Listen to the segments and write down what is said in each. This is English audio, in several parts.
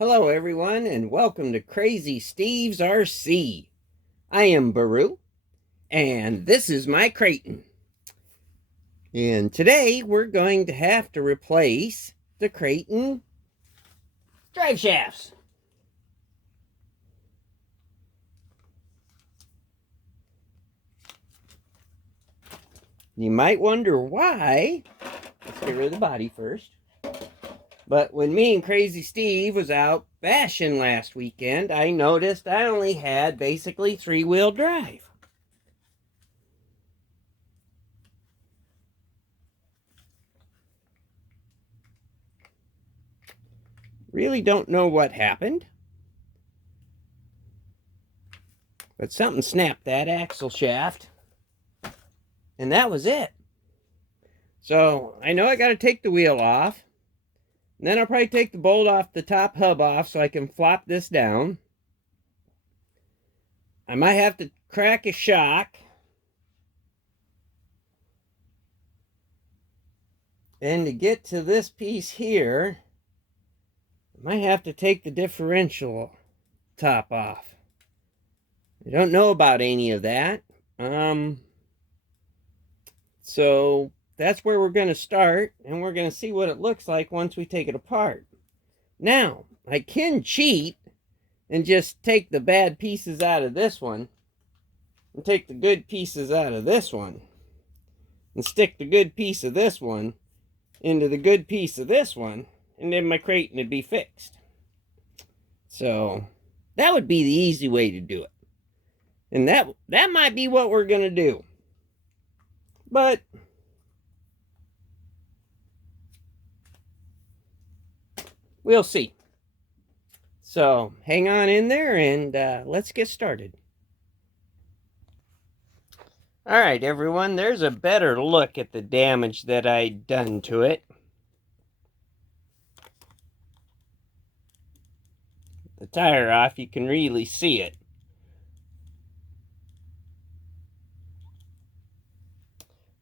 Hello everyone and welcome to Crazy Steve's RC. I am Baru and this is my Kraton. And today we're going to have to replace the Kraton drive shafts. You might wonder why. Let's get rid of the body first. But when me and Crazy Steve was out bashing last weekend, I noticed I only had basically 3-wheel drive. Really don't know what happened, but something snapped that axle shaft, and that was it. So I know I got to take the wheel off, and then I'll probably take the bolt off the top hub off so I can flop this down. I might have to crack a shock, and to get to this piece here, I might have to take the differential top off. I don't know about any of that. So that's where we're going to start, and we're going to see what it looks like once we take it apart. Now, I can cheat and just take the bad pieces out of this one and take the good pieces out of this one and stick the good piece of this one into the good piece of this one, and then my Kraton would be fixed. So that would be the easy way to do it. And that might be what we're going to do. But we'll see. So hang on in there and let's get started. All right, everyone, there's a better look at the damage that I'd done to it. The tire off, you can really see it.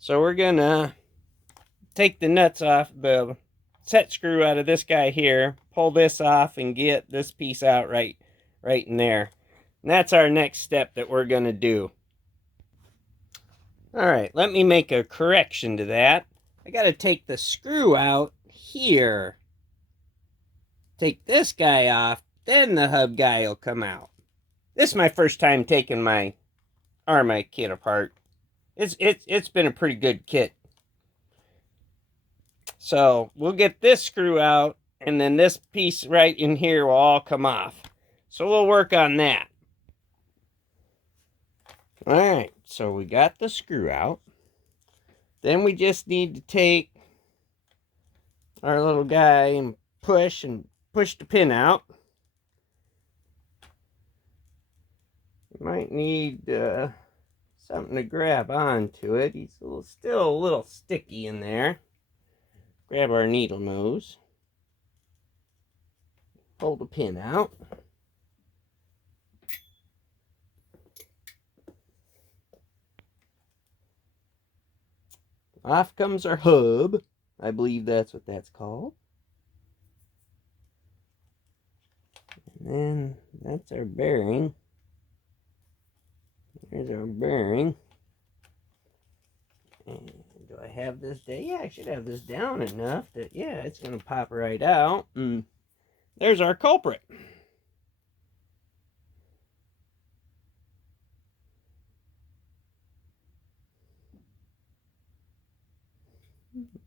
So we're gonna take the nuts off, the set screw out of this guy here, pull this off and get this piece out right in there. And that's our next step that we're gonna do. All right, let me make a correction to that. I gotta take the screw out here. Take this guy off, then the hub guy will come out. This is my first time taking my Arrma kit apart. It's been a pretty good kit. So we'll get this screw out, and then this piece right in here will all come off. So we'll work on that. All right, so we got the screw out. Then we just need to take our little guy and push the pin out. You might need something to grab onto it. He's still a little sticky in there. Grab our needle nose. Pull the pin out. Off comes our hub. I believe that's what that's called. And then that's our bearing. There's our bearing. And do I have this down? Yeah, I should have this down enough that, yeah, it's going to pop right out. And there's our culprit.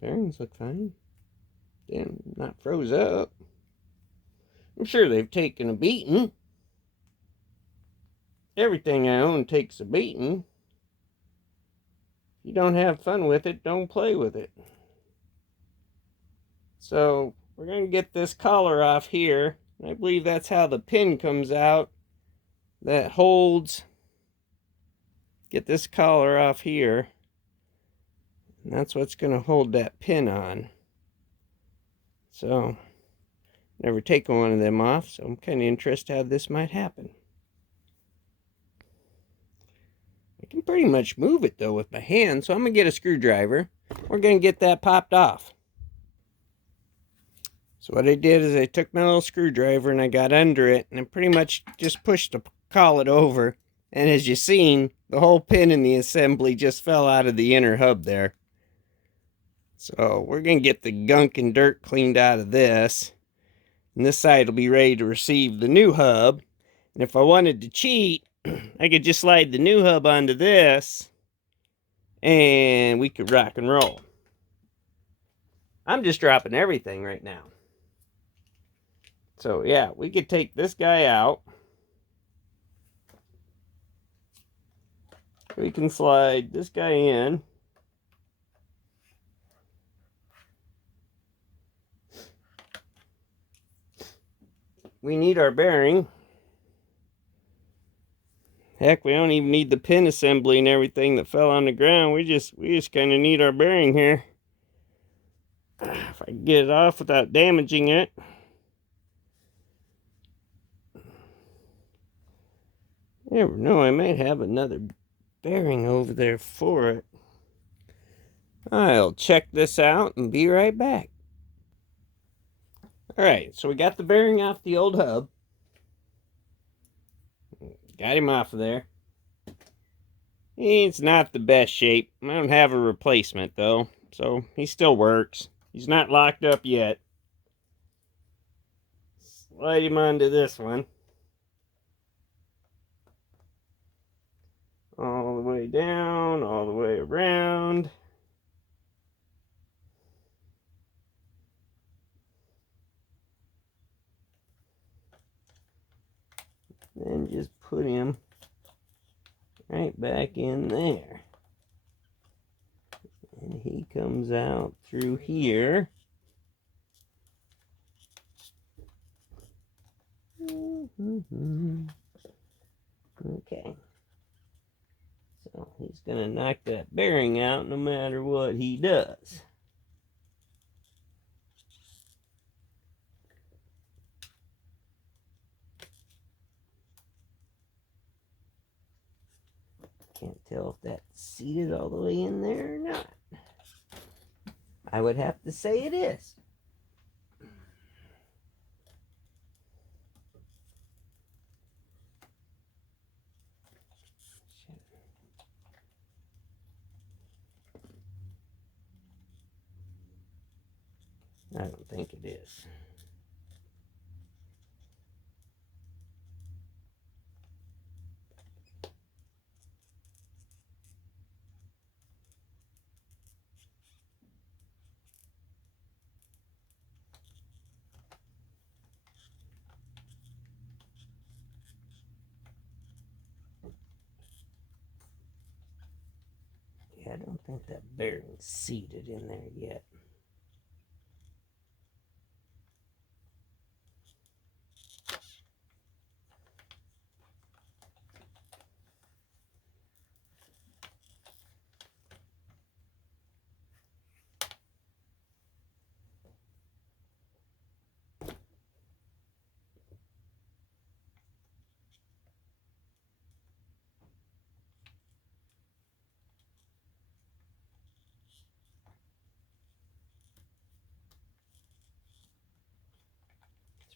Bearings look fine. Damn, not froze up. I'm sure they've taken a beating. Everything I own takes a beating. If you don't have fun with it, don't play with it. So we're going to get this collar off here. I believe that's how the pin comes out that holds. Get this collar off here. And that's what's going to hold that pin on. So, never taken one of them off, so I'm kind of interested how this might happen. I can pretty much move it though with my hand, so I'm going to get a screwdriver. We're going to get that popped off. So what I did is I took my little screwdriver and I got under it and I pretty much just pushed the collet over. And as you've seen, the whole pin in the assembly just fell out of the inner hub there. So we're going to get the gunk and dirt cleaned out of this. And this side will be ready to receive the new hub. And if I wanted to cheat, I could just slide the new hub onto this and we could rock and roll. I'm just dropping everything right now. So yeah, we could take this guy out. We can slide this guy in. We need our bearing. Heck, we don't even need the pin assembly and everything that fell on the ground. We just kind of need our bearing here. If I can get it off without damaging it. You never know, I might have another bearing over there for it. I'll check this out and be right back. Alright, so we got the bearing off the old hub. Got him off of there. It's not the best shape. I don't have a replacement though, so he still works. He's not locked up yet. Slide him onto this one. All the way down, all the way around. Then just put him right back in there. And he comes out through here. Okay. So he's going to knock that bearing out no matter what he does. Can't tell if that's seated all the way in there or not. I would have to say it is. I don't think it is. Yeah, I don't think that bearing's seated in there yet.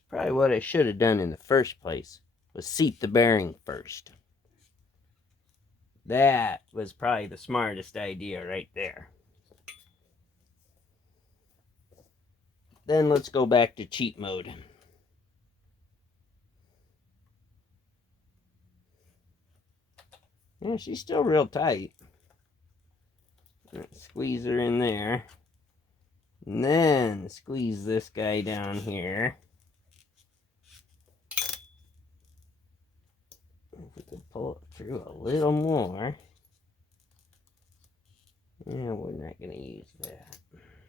Probably what I should have done in the first place was seat the bearing first. That was probably the smartest idea right there. Then let's go back to cheat mode. Yeah, she's still real tight. Squeeze her in there. And then squeeze this guy down here. If we could pull it through a little more. Yeah, we're not going to use that.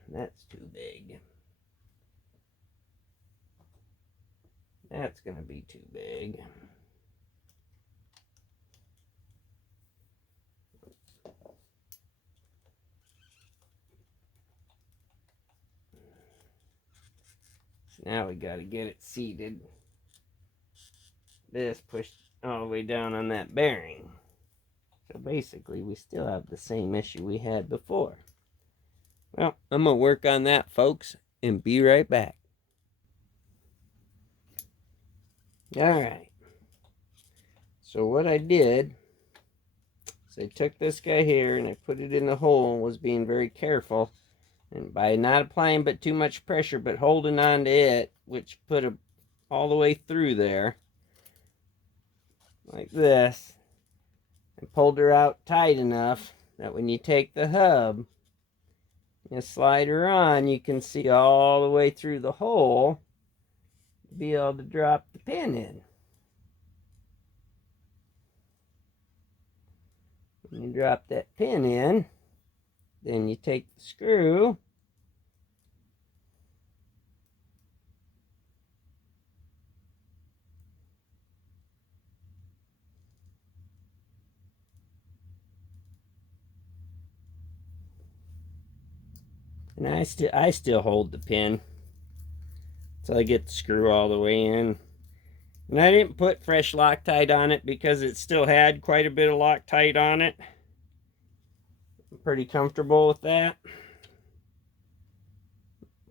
That's too big. That's going to be too big. Now we got to get it seated. This pushed all the way down on that bearing. So basically, we still have the same issue we had before. Well, I'm going to work on that, folks, and be right back. Alright. So what I did is I took this guy here and I put it in the hole and was being very careful. And by not applying but too much pressure, but holding on to it, which put it all the way through there, like this, and pulled her out tight enough that when you take the hub, you slide her on, you can see all the way through the hole, be able to drop the pin in. When you drop that pin in, then you take the screw and I still hold the pin until I get the screw all the way in. And I didn't put fresh Loctite on it because it still had quite a bit of Loctite on it. I'm pretty comfortable with that.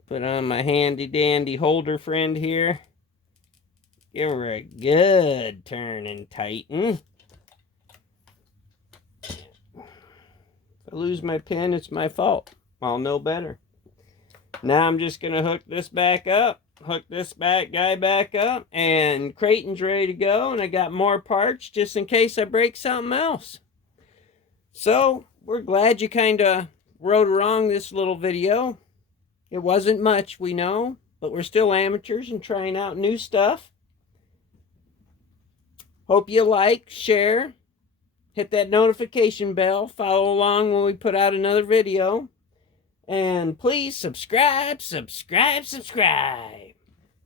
Put on my handy dandy holder friend here. Give her a good turn and tighten. If I lose my pin, it's my fault. I'll know better. Now I'm just going to hook this back up. Hook this guy back up. And Kraton's ready to go. And I got more parts just in case I break something else. So, we're glad you kind of rode along this little video. It wasn't much, we know. But we're still amateurs and trying out new stuff. Hope you like, share, hit that notification bell, follow along when we put out another video. And please subscribe.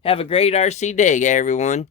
Have a great RC day, everyone.